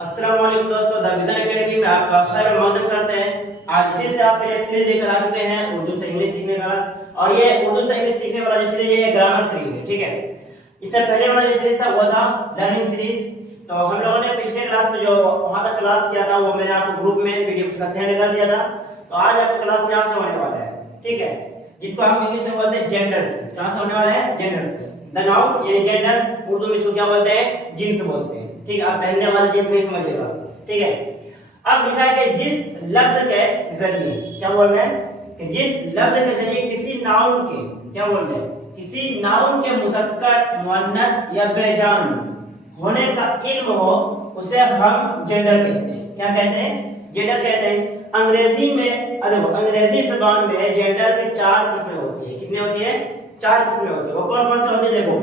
अस्सलाम वालेकुम दोस्तों, द विजन एकेडमी में आपका खैर मकदम करते हैं। आज फिर से आपके लिए एक सीरीज लेकर आ चुके हैं उर्दू से इंग्लिश सीखने वाला। और ये उर्दू से इंग्लिश सीखने वाला जो सीरीज है ये ग्रामर सीरीज है, ठीक है। इससे पहले वाला जो सीरीज था वो था लर्निंग सीरीज। तो हम लोगों ने पिछले क्लास में जो वहां तक क्लास किया था वो मैंने आपको ग्रुप में पीडीएफ उसका सेंड कर दिया था। तो आज आपका क्लास यहाँ से होने वाला है, ठीक है, जिसको हम इंग्लिश में बोलते हैं जेंडर्स। कहां से होने वाला है? जेंडर्स। द नाउन यानी जेंडर उर्दू में इसको क्या बोलते हैं? जिन्स बोलते हैं, ठीक है। आप पहनने वाले जिन्स नहीं समझिएगा, ठीक है। अब लिखा है कि जिस लफ्ज के जरिए क्या बोल रहे हैं कि जिस लफ्ज के जरिए किसी नाउन के क्या बोल रहे हैं किसी नाउन के मुज़क्कर, मुअन्नस या बेजान होने का इल्म हो उसे हम जेंडर कहते हैं। क्या कहते हैं? जेंडर कहते हैं। अंग्रेजी में अंग्रेजी ज़बान में जेंडर की 4 किस्में होती है। कितनी होती है? 4 किस्में होती है। वो कौन कौन से होती है? देखो,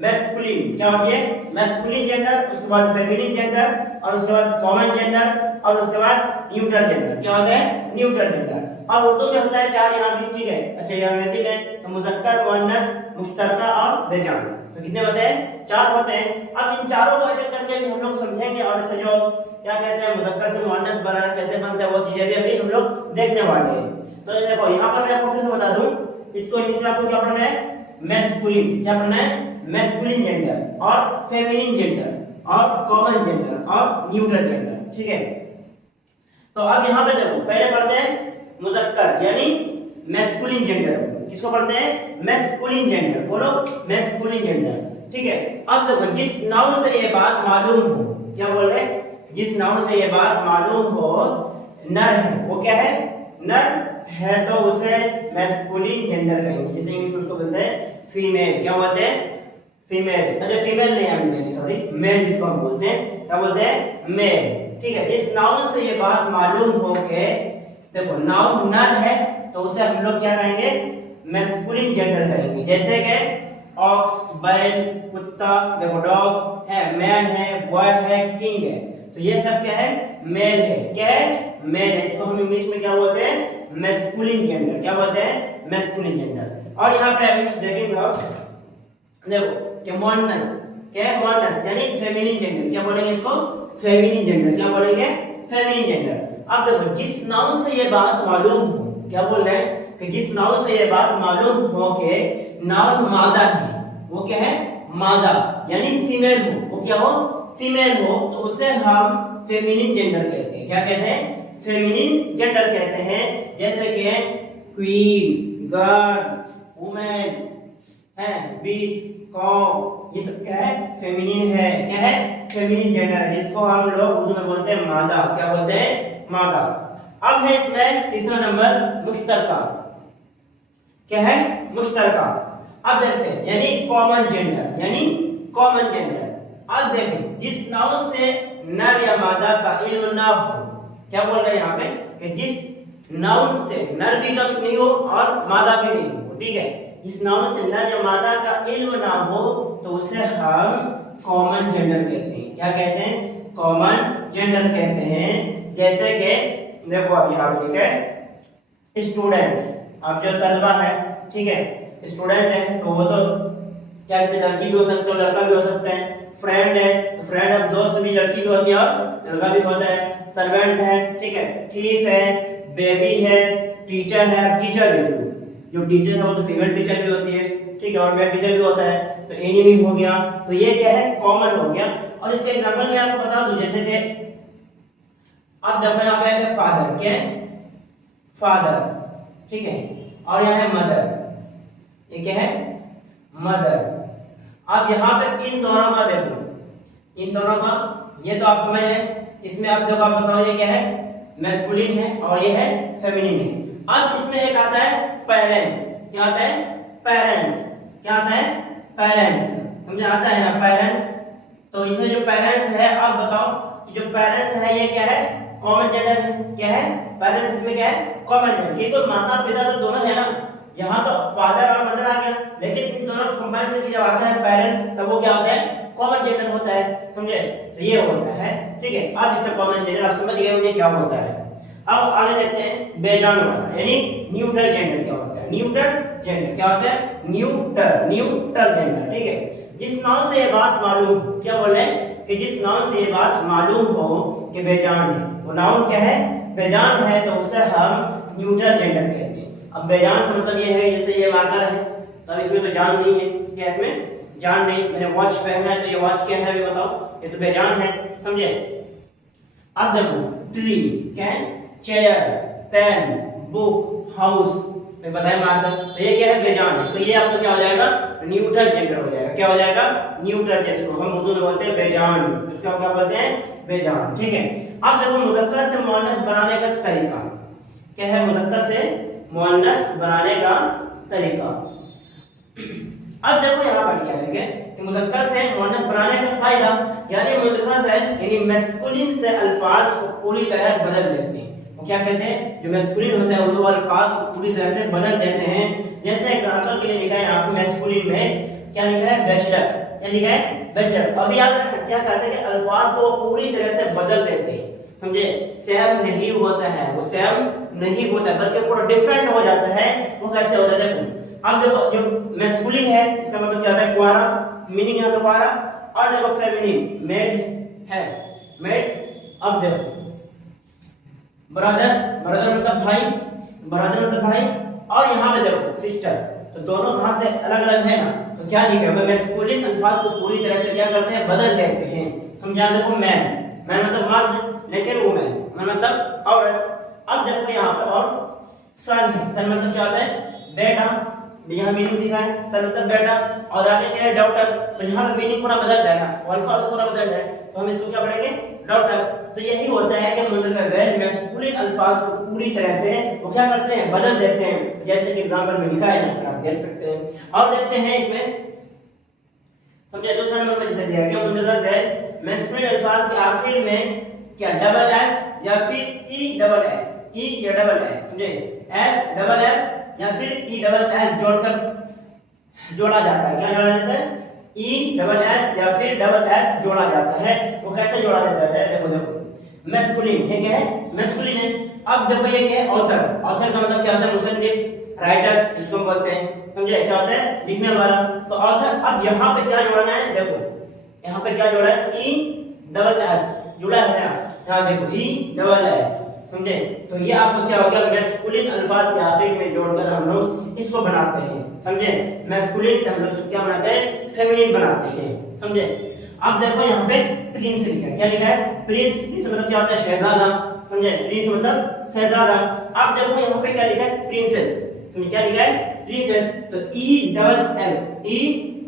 मैस्कुलिन क्या होती है? मैस्कुलिन जेंडर, उसके बाद फेमिनिन जेंडर, और उसके बाद कॉमन जेंडर, और उसके बाद न्यूट्रल जेंडर। क्या होता है? Neutral gender. और उर्दू में होता है 4 यहाँ भी, ठीक है। अच्छा, ये अंग्रेजी में तो मुज़क्कर, मुअन्नस, मुश्तरका और बेजान। तो कितने होते हैं? 4 होते हैं। अब इन चारों को एक एक करके भी हम लोग समझेंगे, और इससे जो क्या कहते हैं मुज़क्कर से मुअन्नस बनाना कैसे बनता है वो चीजें भी अभी हम लोग देखने वाले हैं। तो ये देखो, यहाँ पर मैं आपको फिर से बता दूं, इसको इंग्लिश में आपको क्या पढ़ना है? मैस्कुलिन। क्या पढ़ना है? मैस्कुलिन जेंडर, और फेमिनिन जेंडर, और कॉमन जेंडर, और न्यूट्रल जेंडर, ठीक है। तो अब यहाँ पे देखो, पहले पढ़ते हैं मुज़क्कर यानी मैस्कुलिन जेंडर। किसको पढ़ते हैं? Masculine gender. बोलो, मैस्कुलिन जेंडर, ठीक है। अब देखो, जिस नाउन से ये बात मालूम हो, क्या बोल रहे हैं? जिस नाउन से ये बात मालूम हो नर है, वो क्या है? नर है, तो उसे मैस्कुलिन जेंडर कहेंगे। जैसे इंग्लिश में उसको बोलते हैं फीमेल। क्या बोलते हैं? फीमेल। अच्छा, फीमेल नहीं है, सॉरी, मेल जिसको हम बोलते हैं। क्या बोलते हैं? मेल, ठीक है। जिस नाउन से ये बात मालूम हो के देखो नाउन नर है तो उसे हम लोग क्या कहेंगे? मैस्कुलिन जेंडर कहेंगे। जैसे कि ऑक्स, बैल, कुत्ता, देखो डॉग है, मैन है, बॉय है, किंग है। तो ये सब क्या है? मेल है। क्या है? मेल है। इसको हम इंग्लिश में क्या बोलते हैं? Masculine gender. क्या बोलते हैं? Masculine gender. और यहाँ पे अभी देखेंगे आप, देखो कि मुअन्नस, क्या है? मुअन्नस यानी फेमिनिन जेंडर। क्या बोलेंगे इसको? Feminine gender. क्या बोलेंगे? Feminine gender. अब देखो, जिस नाउन से ये बात मालूम हो, क्या बोल रहे हैं कि जिस नाउन से ये बात मालूम हो के नाउन मादा है, वो क्या है? मादा यानी फीमेल हो, वो क्या हो? फीमेल हो, तो उसे हम फेमिनिन जेंडर कहते हैं। क्या कहते हैं? फेमिनिन जेंडर कहते हैं। जैसे कि क्वीन, गर्ल, वुमेन है, बीट, काउ, ये सब क्या है? फेमिनिन है। क्या है? फेमिनिन जेंडर है, जिसको हम लोग उर्दू में बोलते हैं मादा। क्या बोलते हैं? मादा। अब है इसमें तीसरा नंबर मुश्तरका। क्या है? मुश्तरका। अब देखते हैं यानी कॉमन जेंडर, यानी कॉमन जेंडर। अब देखें, जिस नाउन से नर या मादा का इल्म ना हो, क्या बोल रहे हैं यहाँ पे कि जिस नाउन से नर भी कभी नहीं हो और मादा भी नहीं हो, ठीक है। जिस नाउन से नर या मादा का इल्म ना हो तो उसे हम कॉमन जेंडर कहते हैं। क्या कहते हैं? कॉमन जेंडर कहते हैं। जैसे कि देखो, अब यहाँ पे लिखा है स्टूडेंट। अब जो तलबा है, ठीक है, स्टूडेंट है तो वो तो क्या कहते हैं? लड़की भी हो सकती है, लड़का भी हो सकता है। फ्रेंड है तो फ्रेंड, अब दोस्त भी लड़की भी होती है और लड़का भी होता है। सर्वेंट है, ठीक है, थीफ है, बेबी है, टीचर है। अब टीचर देखो, जो टीचर है वो तो फीमेल टीचर भी होती है, ठीक है, और मेल टीचर भी होता है। तो एनिमी हो गया, तो ये क्या है? कॉमन हो गया। और इसके एग्जांपल मैं आपको बता दूं, जैसे कि अब देखो यहाँ पे है फादर। क्या है? फादर, ठीक है, और यहाँ है मदर। ये क्या है? मदर। अब यहाँ पे इन दोनों का देखो, इन दोनों का, ये तो आप समझ लें। इसमें आप देखो, आप बताओ ये क्या है? मैस्कुलिन है और ये है फेमिनिन है। अब इसमें एक आता है पेरेंट्स। क्या आता है? पेरेंट्स। क्या आता है? पेरेंट्स। समझ आता है ना? पेरेंट्स। तो इसमें जो पेरेंट्स है, अब बताओ कि जो पेरेंट्स है ये क्या है? कॉमन जेंडर है। क्या है? पेरेंट्स इसमें क्या है? Common gender. क्योंकि माता पिता तो दोनों है ना, यहाँ तो फादर और मदर आ गया, लेकिन इन दोनों को कंबाइन करके जब आता है पेरेंट्स, तब वो क्या होता है? कॉमन जेंडर होता है। समझे? तो ये होता है, ठीक है। अब इससे कॉमन जेंडर आप समझ गए होंगे क्या होता है। अब आगे देखते हैं बेजान वाला यानी न्यूट्रल जेंडर। क्या होता है? न्यूट्रल जेंडर क्या होता है? न्यूट्रल जेंडर, ठीक है। जिस नाउन से ये बात मालूम, क्या बोल रहे हैं कि जिस नाउन से ये बात मालूम हो कि बेजान है, वो नाउन क्या है, बेजान है, तो उसे हम न्यूट्रल जेंडर कहते हैं। अब बेजान से मतलब ये है, जैसे ये मार्कर है तो इसमें तो जान नहीं है, क्या इसमें जान नहीं, मैंने वॉच पहना है तो ये वॉच क्या है अभी बताओ, ये तो बेजान है, समझे। अब देखो ट्री क्या है, चेयर, पेन, बुक, हाउस, मैं बताया मार्कर, तो ये क्या है, बेजान है, तो ये आपको क्या हो जाएगा, न्यूट्रल जेंडर हो जाएगा। क्या हो जाएगा, न्यूट्रल, जैसे हम उर्दू में बोलते हैं बेजान, उसको क्या बोलते हैं, बेजान, ठीक है। अब देखो मुज़क्कर से मुअन्नस बनाने का तरीका क्या है, मुज़क्कर से मुअन्नस बनाने का तरीका। अब देखो यहाँ पर क्या है कि मुज़क्कर से मुअन्नस बनाने का फायदा, यानी मुज़क्कर से यानी मैस्कुलिन से अल्फाज को पूरी तरह बदल देते हैं। वो क्या कहते हैं, जो मैस्कुलिन होता है वो अल्फाज को पूरी तरह से बदल देते हैं। जैसे एग्जांपल के लिए लिखा है यहाँ पे मैस्कुलिन में क्या लिखा है, बैचलर, क्या लिखा है, बैचलर। अभी याद रखना क्या कहते हैं कि अल्फाज को पूरी तरह से बदल देते हैं, समझे, सेम नहीं होता है, वो सेम नहीं होता है बल्कि पूरा डिफरेंट हो जाता है। वो कैसे होता है, देखो अब देखो जो मैस्कुलिन है इसका मतलब क्या होता है, कुआरा, मीनिंग है कुआरा, और देखो फेमिनिन मेड है, मेड। अब देखो ब्रदर, ब्रदर मतलब भाई, ब्रदर मतलब भाई, और यहाँ पे देखो सिस्टर, तो दोनों कहाँ से अलग अलग है ना, तो क्या लिखा है, मैस्कुलिन अल्फाज को पूरी तरह से क्या करते हैं, बदल देते हैं, समझा। देखो मैन, मैन मतलब मर्द, लेकिन वुमेन, मैन मतलब औरत। अब देखो यहाँ पर और सन है, सन मतलब क्या होता है, बेटा, यहाँ मीनिंग लिखा है, सन मतलब बेटा, और आगे क्या है, डॉक्टर, तो यहाँ पे मीनिंग पूरा बदल जाएगा, अल्फाज पूरा बदल जाए, तो हम इसको क्या पढ़ेंगे, डॉक्टर। तो यही होता है कि मुज़क्कर ज़ैल मैस्कुलिन अल्फाज को पूरी तरह से वो क्या करते हैं, बदल देते हैं, जैसे कि एग्जांपल में लिखा है यहाँ पर आप देख सकते हैं। और देखते हैं इसमें, समझे, दूसरा नंबर में जैसे दिया है कि मुज़क्कर ज़ैल मैस्कुलिन अल्फाज के आखिर में क्या डबल एस या फिर ई डबल एस, ई या डबल एस, समझे, एस डबल एस या फिर ई डबल एस जोड़कर जोड़ा जाता है। क्या जोड़ा जाता है, ई डबल एस या फिर डबल एस जोड़ा जाता है। वो कैसे जोड़ा जाता है, देखो देखो मैस्कुलिन, ये क्या है, मैस्कुलिन है। अब देखो ये क्या है, ऑथर, ऑथर का मतलब क्या होता है, मुसन्निफ, राइटर, इसको बोलते हैं, समझे, क्या होता है, लिखने वाला, तो ऑथर। अब यहाँ पे क्या जोड़ना है, देखो यहाँ पे क्या जोड़ा है, ई डबल एस जुड़ा है ना, यहाँ देखो ई डबल एस, समझे। तो ये आपको क्या होगा, मैस्कुलिन अल्फाज के आखिर में जोड़कर हम लोग इसको बनाते हैं, समझे। मैस्कुलिन से हम लोग इसको क्या बनाते हैं, फेमिनिन बनाते हैं, समझे। अब देखो यहाँ पे प्रिंस लिखा है, क्या लिखा है, प्रिंस, प्रिंस मतलब क्या होता है, शहजादा, समझे, प्रिंस मतलब शहजादा। अब देखो यहाँ पे क्या लिखा है, प्रिंसेस, समझे, क्या लिखा है, प्रिंसेस, तो E double S, E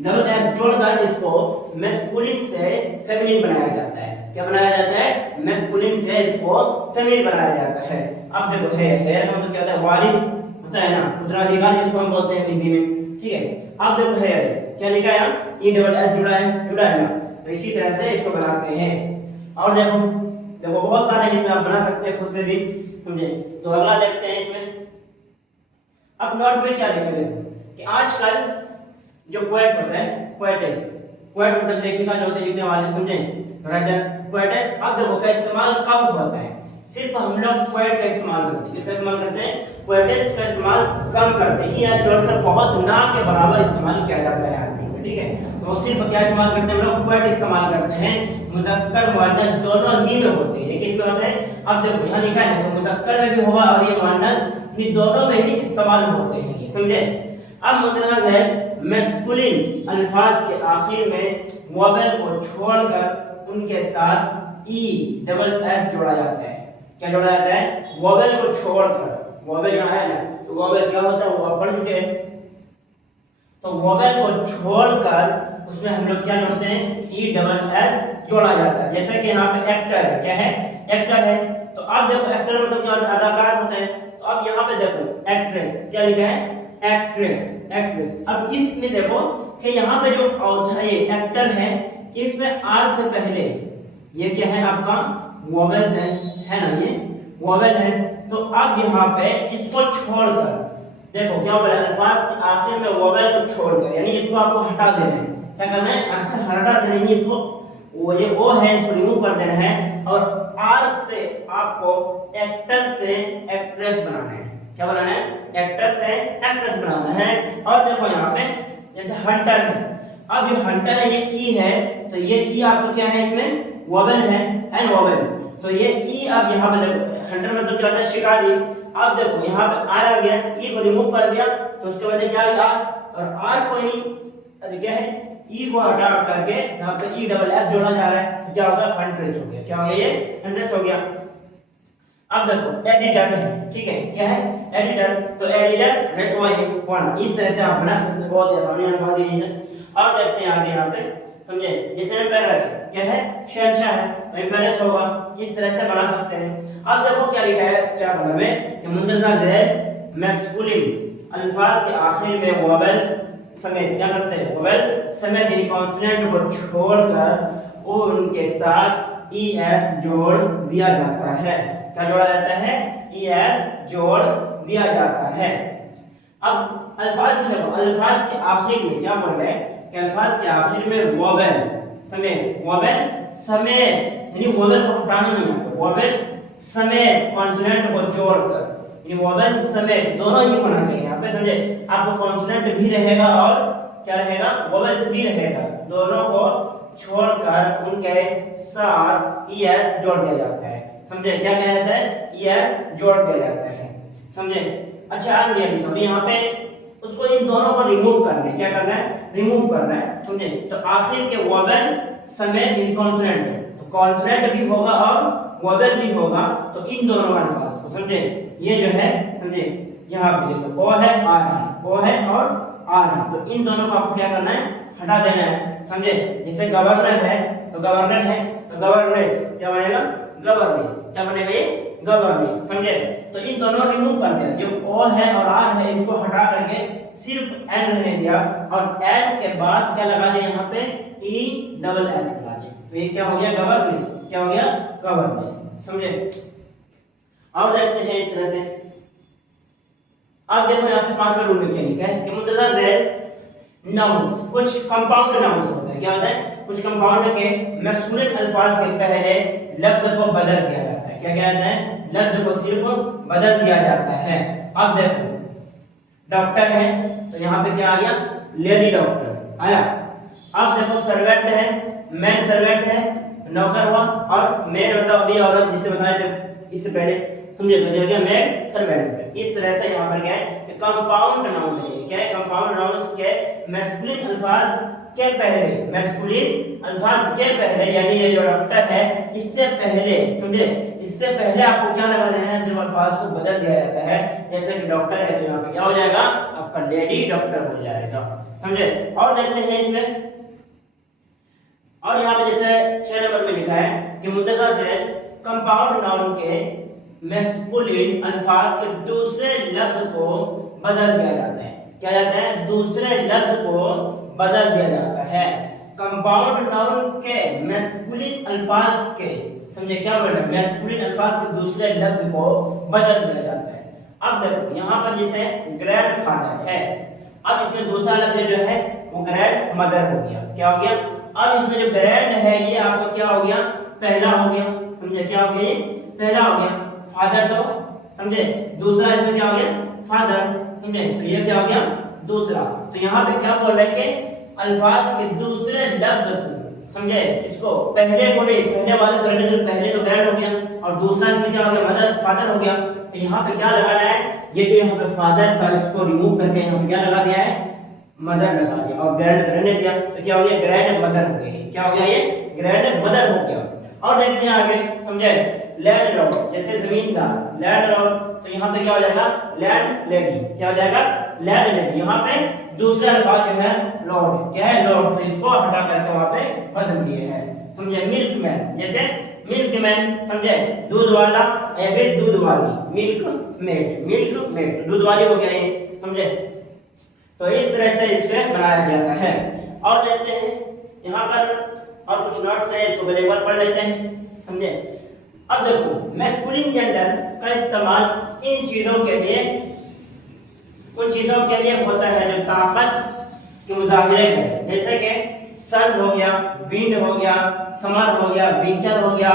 double S जोड़कर इसको मैस्कुलिन से फेमिनिन बनाया जाता है। क्या बनाया जाता है, मैस्कुलिन से इसको फेमिनिन बनाया जाता है। अब देखो हेयर का मतलब क्या होता है, वारिस होता है ना, उत्तराधिकारी जिसको हम बोलते हैं हिंदी में, ठीक है। अब देखो हेयर्स, क्या लिखा है यहाँ, ई डबल एस जुड़ा है ना, तो इसी तरह से इसको बनाते हैं। और देखो देखो बहुत सारे इसमें आप बना सकते हैं खुद से भी, समझे। तो अगला देखते हैं इसमें, अब नोट में क्या लिखा है, कि आजकल जो पोएट होता है, पोएटेस, पोएट मतलब लेखिका जो होते हैं, लिखने वाले, समझे, राइटर, पोएटेस। अब देखो का इस्तेमाल कब होता है, सिर्फ हम लोग पोएट का इस्तेमाल करते हैं, किसका इस्तेमाल करते हैं, पोएटेस का इस्तेमाल कम करते हैं। ये जोड़कर बहुत ना के बराबर इस्तेमाल किया जाता है आदमी को, ठीक है। तो सिर्फ क्या इस्तेमाल करते हैं हम लोग, पोएट इस्तेमाल करते हैं। मुज़क्कर मुअन्नस दोनों ही में होते हैं, ये किस में होता है, अब देखो यहाँ लिखा है, तो मुज़क्कर में भी होगा और ये मुअन्नस भी, दोनों में ही इस्तेमाल होते हैं, समझे। अब मुज़क्कर ज़ैल मैस्कुलिन अल्फाज के आखिर में वोवेल को छोड़कर उनके साथ ई डबल एस जोड़ा जाता है। क्या जोड़ा जाता है, वोवेल को छोड़कर, वोवेल यहाँ है ना, तो वोवेल क्या होता है, वो आप पढ़ चुके हैं, तो वोवेल को छोड़कर उसमें हम लोग क्या जोड़ते हैं, ई डबल एस जोड़ा जाता है। जैसे कि यहाँ पे एक्टर है, क्या है, एक्टर है, तो अब देखो एक्टर मतलब क्या होता है, अदाकार होता है। तो अब यहाँ पे देखो एक्ट्रेस, क्या लिखा है, एक्ट्रेस, एक्ट्रेस। अब इसमें देखो कि यहाँ पे जो ऑथर ये एक्टर है, इसमें आर से पहले ये क्या है आपका, वोवेल्स है ना, ये वोवेल है। तो अब यहाँ पे इसको छोड़कर देखो क्या बोला, अल्फाज के आखिर में वोवेल को छोड़कर, यानी इसको आपको हटा देना है। क्या करना है, ऐसे हटा देना है, इसको वो ये ओ है इसको रिमूव कर देना है, और आर से आपको एक्टर से एक्ट्रेस बनाना है। क्या बनाना है, एक्टर से एक्ट्रेस बनाना है। और देखो यहाँ पे जैसे हंटर है, अब ये हंटर है, ये ई है, तो ये ई आपका क्या है, इसमें वोवेल है एंड वोवेल, तो ये ई अब यहाँ पे देखो, हंटर मतलब क्या होता है, शिकारी। अब देखो यहाँ पे आर आ गया, ई को रिमूव कर दिया तो उसके बाद क्या है आर, और आर को ही क्या है, ई को हटा करके यहाँ पे ई डबल एस जोड़ा जा रहा है, तो क्या होगा, हंट्रेस हो गया। क्या हो गया, ये हंट्रेस हो गया। अब देखो एडिटर है, ठीक है, क्या है, एडिटर, तो एडिटर रेसवाई वन, इस तरह से आप बना सकते हो, बहुत आसानी अल्फाज है। और देखते हैं आगे यहाँ पे, समझे, जैसे एम्पायर क्या है, शहंशाह है, तो एम्पायरस होगा, इस तरह से बना सकते हैं। अब देखो क्या लिखा है चार नंबर में कि मुंतज़ा ज़ैद मैस्कुलिन अल्फाज के आखिर में वोवेल समेत क्या करते हैं, वोवेल समेत यानी कॉन्सोनेंट को छोड़कर वो उनके साथ एस जोड़ दिया जाता है। क्या जोड़ा जाता है, एस जोड़ दिया जाता है। अब अल्फाज में देखो, अल्फाज के आखिर में क्या बोल रहे हैं कि अल्फाज के आखिर में वोवेल समेत, वोवेल समेत यानी वोवेल को हटाना नहीं है, वोवेल समेत कॉन्सोनेंट को जोड़कर, यानी वोवेल समेत दोनों ही होना चाहिए यहाँ पे, समझे, आपको कॉन्सोनेंट भी रहेगा और क्या रहेगा, वोवेल्स भी रहेगा, दोनों को छोड़कर उनके साथ एस जोड़ दिया जाता है। समझे, क्या कहा जाता है, एस जोड़ दिया जाता है, समझे। अच्छा अब ये समझिए, यहाँ पे उसको इन दोनों को रिमूव करना है, क्या करना है, रिमूव करना है, समझे। तो आखिर के वोवेल समेत इन कॉन्सोनेंट, तो कॉन्सोनेंट भी होगा और वोवेल भी होगा, तो इन दोनों अल्फाज को, समझे, ये जो है, समझे, यहाँ पे जैसे ओ है आर है, ओ है और आर है, तो इन दोनों को आपको क्या करना है, हटा देना है, समझे। जैसे गवर्नर है तो गवर्नर है, तो गवर्नेस क्या बनेगा, गवर्नेस, क्या बनेगा, ये गवर्नेस, समझे। तो इन दोनों रिमूव कर दिया, जो ओ है और आर है इसको हटा करके सिर्फ एन रहने दिया, और एन के बाद क्या लगा दिया यहाँ पे, ई डबल एस लगा दिया, तो ये क्या हो गया, गवर्नेस, क्या हो गया, गवर्नेस, समझे। और देखते हैं इस तरह से, अब देखो यहाँ पे पांचवें रूल में क्या लिखा है कि मुंतज़ा ज़ैद नाउन्स, कुछ कंपाउंड नाउन्स होता है, क्या होता है, कुछ कंपाउंड के मैस्कुलिन अल्फाज के पहले लफ्ज को बदल दिया जाता है। क्या क्या जाता है, लफ्ज को सिर्फ बदल दिया जाता है। अब देखो डॉक्टर है, तो यहाँ पे क्या आ गया, लेडी डॉक्टर आया। अब देखो सर्वेंट है, मैन सर्वेंट है, नौकर हुआ, और मेड मतलब अभी औरत जिसे बताया थे इससे पहले, समझे, तो जो मेड सर्वेंट। इस तरह से यहाँ पर क्या है, कंपाउंड नाउन है, क्या है, कंपाउंड नाउन्स के मैस्कुलिन अल्फाज के पहले, मैस्कुलिन अल्फाज के पहले, यानी ये जो डॉक्टर है इससे पहले, समझे, इससे पहले आपको क्या लगा देना है, सिर्फ अल्फाज को बदल दिया जाता है। जैसे कि डॉक्टर है तो यहाँ पे क्या हो जाएगा, आपका लेडी डॉक्टर हो जाएगा, समझे। और देखते हैं इसमें, और यहाँ पे जैसे 6 नंबर में लिखा है कि मुंतज़ा ज़ैद कंपाउंड नाउन के मैस्कुलिन अल्फाज के दूसरे लफ्ज को बदल दिया जाता है। क्या जाता है, दूसरे लफ्ज को बदल दिया जाता है। कंपाउंड नाउन के मैस्कुलिन अल्फाज के, समझे, क्या बोल रहे हैं, मैस्कुलिन अल्फाज के दूसरे लफ्ज को बदल दिया जाता है। अब देखो यहाँ पर जैसे ग्रैंडफादर है, अब इसमें दूसरा लफ्ज जो है वो ग्रैंड मदर हो गया, क्या हो गया। अब इसमें जो ग्रैंड है ये आपका क्या हो गया, पहला हो गया, समझे, क्या हो गया, ये पहला हो गया। फादर तो समझे, दूसरा इसमें क्या हो गया, फादर, समझे, तो ये क्या हो गया, दूसरा। तो यहाँ पे क्या बोल रहे हैं कि अल्फाज के दूसरे लफ्ज को, समझे, इसको पहले को नहीं, पहले वाले करने तो पहले तो ग्रैंड हो गया, और दूसरा इसमें क्या हो गया, मदर, फादर हो गया। तो यहाँ पे क्या लगाना है, ये जो यहाँ पे फादर था इसको रिमूव करके यहाँ पे क्या लगा दिया है, मदर लगा दिया, और ग्रैंड रहने दिया, तो क्या हो गया, ग्रैंड मदर हो गई। क्या हो गया, ये ग्रैंड मदर हो गया। और देखते हैं आगे, समझे, लैंडलॉर्ड, जैसे जमींदार, लैंडलॉर्ड, तो यहाँ पे क्या हो जाएगा, लैंड लेडी, क्या हो जाएगा, लैंड लेडी। यहाँ पे दूसरा अल्फाज जो है लॉर्ड, क्या है, लॉर्ड, तो इसको हटा करके वहाँ पे बदल दिए हैं, समझे। मिल्कमैन, जैसे मिल्कमैन, समझे, दूध वाला, या फिर दूध वाली, मिल्क मेड, मिल्क मेड, दूध वाली हो गया ये, समझे। तो इस तरह से इसे बनाया जाता है। और देखते हैं यहाँ पर और कुछ नोट्स है, इसको एक बार पढ़ लेते हैं, समझे। अब देखो मैस्कुलिन जेंडर का इस्तेमाल इन चीजों के लिए, उन चीजों के लिए होता है जो ताकत के मुजाहिरे करें, जैसे कि सन हो गया, विंड हो गया, समर हो गया, विंटर हो गया,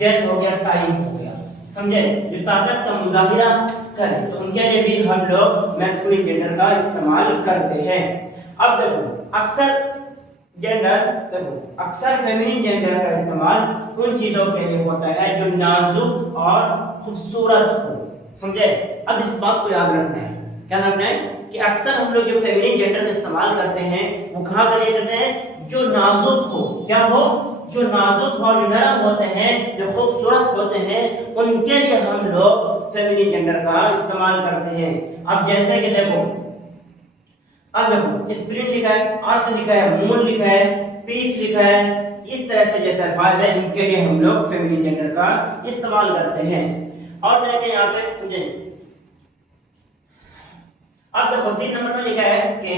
डेथ हो गया, टाइम हो गया, समझे, जो ताकत का मुजाहिरा करें, तो उनके लिए भी हम लोग मैस्कुलिन जेंडर का इस्तेमाल करते हैं। अब देखो अक्सर जेंडर, देखो अक्सर फेमिनिन जेंडर का इस्तेमाल उन चीजों के लिए होता है जो नाजुक और खूबसूरत हो, समझे। अब इस बात को याद रखना है, क्या रखना है कि अक्सर हम लोग जो फेमिनिन जेंडर का इस्तेमाल करते हैं वो कहाँ के लिए करते हैं, जो नाजुक हो, क्या हो, जो नाजुक और नरम होते हैं, जो खूबसूरत होते हैं, उनके लिए हम लोग फेमिनिन जेंडर का इस्तेमाल करते हैं। अब जैसे कि देखो, अब देखो स्पिरिट लिखा है, अर्थ लिखा है, मून लिखा है, पीस लिखा है, इस तरह से जैसे अल्फाज है इनके लिए हम लोग फेमिनिन जेंडर का इस्तेमाल करते हैं। और देखिए यहाँ पे समझे, अब देखो 3 नंबर में लिखा है कि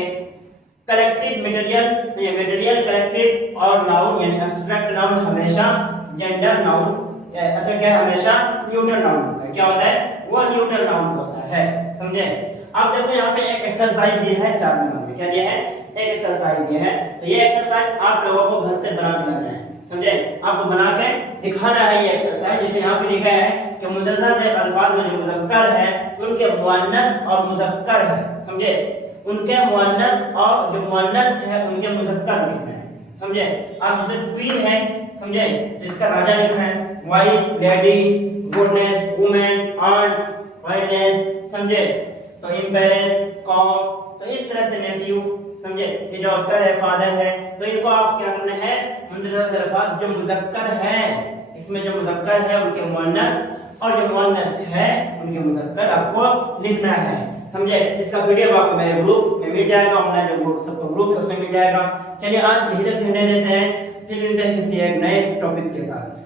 कलेक्टिव मटेरियल, तो ये मटेरियल कलेक्टिव और नाउन यानी एब्स्ट्रैक्ट नाउन हमेशा जेंडर नाउन, अच्छा क्या हमेशा न्यूट्रल नाउन होता है, क्या होता है, वो न्यूट्रल नाउन होता है, समझे। अब देखो यहाँ पे एक एक्सरसाइज दिया है 4 नंबर में, क्या दिया है, एक एक्सरसाइज दिया है, तो ये एक्सरसाइज आप लोगों को घर से बना के लाना है, समझे, आपको बना के दिखाना है ये एक्सरसाइज। जैसे यहाँ पे लिखा है कि मुदर्रजा से अल्फाज में जो मुज़क्कर है उनके मुअन्नस और मुज़क्कर है, समझे, उनके मुअन्नस और जो मुअन्नस है उनके मुज़क्कर लिखना है, समझे। आप जैसे क्वीन है, समझे, तो इसका राजा लिखना है, wife, lady, goodness, women, aunt, whiteness, समझे, तो इम्पेरेंस, कॉम, तो इस तरह से नेफ्यू, समझे, ये जो अक्षर है फादर है, तो इनको आप क्या करना है, मुंदरजा से अल्फाज जो मुज़क्कर है, इसमें जो मुज़क्कर है उनके मुअन्नस और जो मुअन्नस है उनके मुज़क्कर आपको लिखना है, समझे। इसका पीडीएफ आपको मेरे ग्रुप में मिल जाएगा, ऑनलाइन जो ग्रुप सबका ग्रुप है उसमें मिल जाएगा। चलिए आज यही तक रहने देते हैं, फिर मिलते हैं किसी एक नए टॉपिक के साथ।